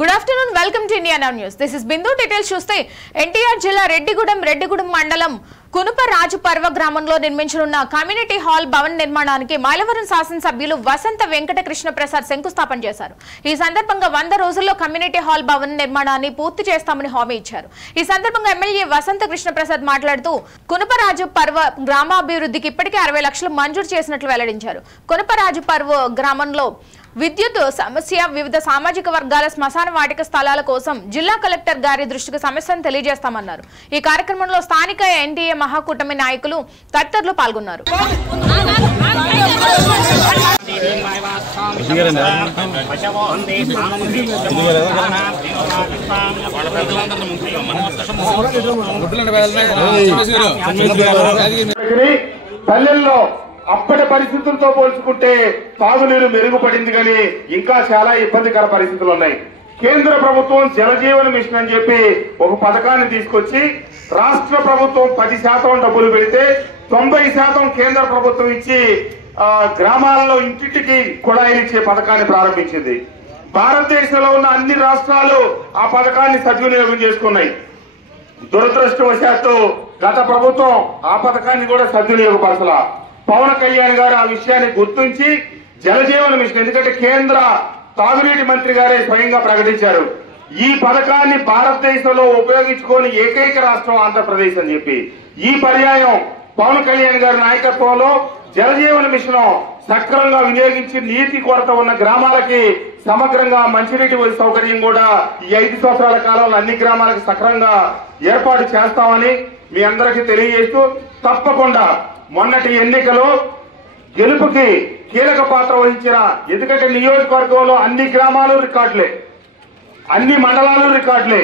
Good afternoon. Welcome to India Now News. This is Bindu. Details చూస్తే ఎన్టీఆర్ జిల్లా రెడ్డిగూడెం మండలం కునుపరాజు పర్వ గ్రామంలో నిర్మించనున్న కమ్యూనిటీ హాల్ భవన నిర్మాణానికి మైలవరం శాసనసభ్యులు వసంత వెంకట కృష్ణ ప్రసాద్ శంకుస్థాపన చేశారు. ఈ సందర్భంగా 100 రోజుల్లో కమ్యూనిటీ హాల్ భవన నిర్మాణాన్ని పూర్తి చేస్తామని హామీ ఇచ్చారు. ఈ సందర్భంగా ఎమ్మెల్యే వసంత కృష్ణ ప్రసాద్ మాట్లాడుతూ కునుపరాజు పర్వ గ్రామాభివృద్ధికి ఇప్పటికే 60 లక్షలు మంజూరు చేసినట్లు వెల్లడించారు. కునుపరాజు పర్వ గ్రామంలో విద్యుత్ సమస్య, వివిధ సామాజిక వర్గాల శ్మశాన వాటిక స్థలాల కోసం జిల్లా కలెక్టర్ గారి దృష్టికి సమస్యను తెలియజేస్తామన్నారు. ఈ కార్యక్రమంలో స్థానిక ఎన్డీఏ మహాకూటమి నాయకులు తదితరులు పాల్గొన్నారు. అప్పటి పరిస్థితులతో పోల్చుకుంటే తాగునీరు మెరుగుపడింది కానీ ఇంకా చాలా ఇబ్బందికర పరిస్థితులు ఉన్నాయి. కేంద్ర ప్రభుత్వం జలజీవన మిషన్ అని చెప్పి ఒక పథకాన్ని తీసుకొచ్చి రాష్ట్ర ప్రభుత్వం 10% డబ్బులు పెడితే 90% కేంద్ర ప్రభుత్వం ఇచ్చి గ్రామాలలో ఇంటింటికి కుళాయిలు ఇచ్చే పథకాన్ని ప్రారంభించింది. భారతదేశంలో ఉన్న అన్ని రాష్ట్రాలు ఆ పథకాన్ని సద్వినియోగం చేసుకున్నాయి. దురదృష్టవశాత్తు గత ప్రభుత్వం ఆ పథకాన్ని కూడా సద్వినియోగపరచలా. పవన్ కళ్యాణ్ గారు ఆ విషయాన్ని గుర్తించి జలజీవన మిషన్, ఎందుకంటే కేంద్ర తాగునీటి మంత్రి గారే స్వయంగా ప్రకటించారు, ఈ పథకాన్ని భారతదేశంలో ఉపయోగించుకొని ఏకైక రాష్ట్రం ఆంధ్రప్రదేశ్ అని చెప్పి. ఈ పర్యాయం పవన్ కళ్యాణ్ గారి నాయకత్వంలో జలజీవన మిషన్ సక్రమంగా వినియోగించి నీటి కొరత ఉన్న గ్రామాలకి సమగ్రంగా మంచినీటి సౌకర్యం కూడా ఈ 5 సంవత్సరాల కాలంలో అన్ని గ్రామాలకు సక్రమంగా ఏర్పాటు చేస్తామని మీ అందరికీ తెలియజేస్తూ, తప్పకుండా మొన్నటి ఎన్నికలో గెలుపుకి కీలక పాత్ర వహించిన, ఎందుకంటే నియోజకవర్గంలో అన్ని గ్రామాలు రికార్డులే, అన్ని మండలాలు రికార్డులే,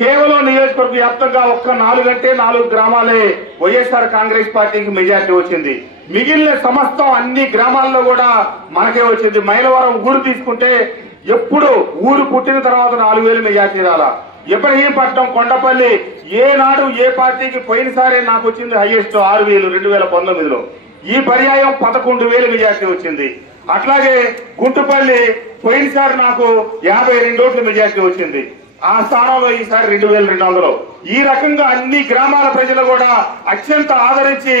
కేవలం నియోజకవర్గ వ్యాప్తంగా ఒక్క 4 గ్రామాలే వైఎస్ఆర్ కాంగ్రెస్ పార్టీకి మెజార్టీ వచ్చింది. మిగిలిన సమస్తం అన్ని గ్రామాల్లో కూడా మనకే వచ్చింది. మైలవరం ఊరు తీసుకుంటే ఎప్పుడు ఊరు పుట్టిన తర్వాత 4000 మెజార్టీ రాలా. ఇబ్రహీంపట్నం, కొండపల్లి ఏనాడు ఏ పార్టీకి పోయినసారి నాకు వచ్చింది హైయెస్ట్ 6000 2019లో. ఈ పర్యాయం 11,000 మెజార్టీ వచ్చింది. అట్లాగే గుంటుపల్లి పోయినసారి నాకు 52 ఓట్ల మెజార్టీ వచ్చింది. ఆ స్థానంలో ఈసారి 2200. ఈ రకంగా అన్ని గ్రామాల ప్రజలు కూడా అత్యంత ఆదరించి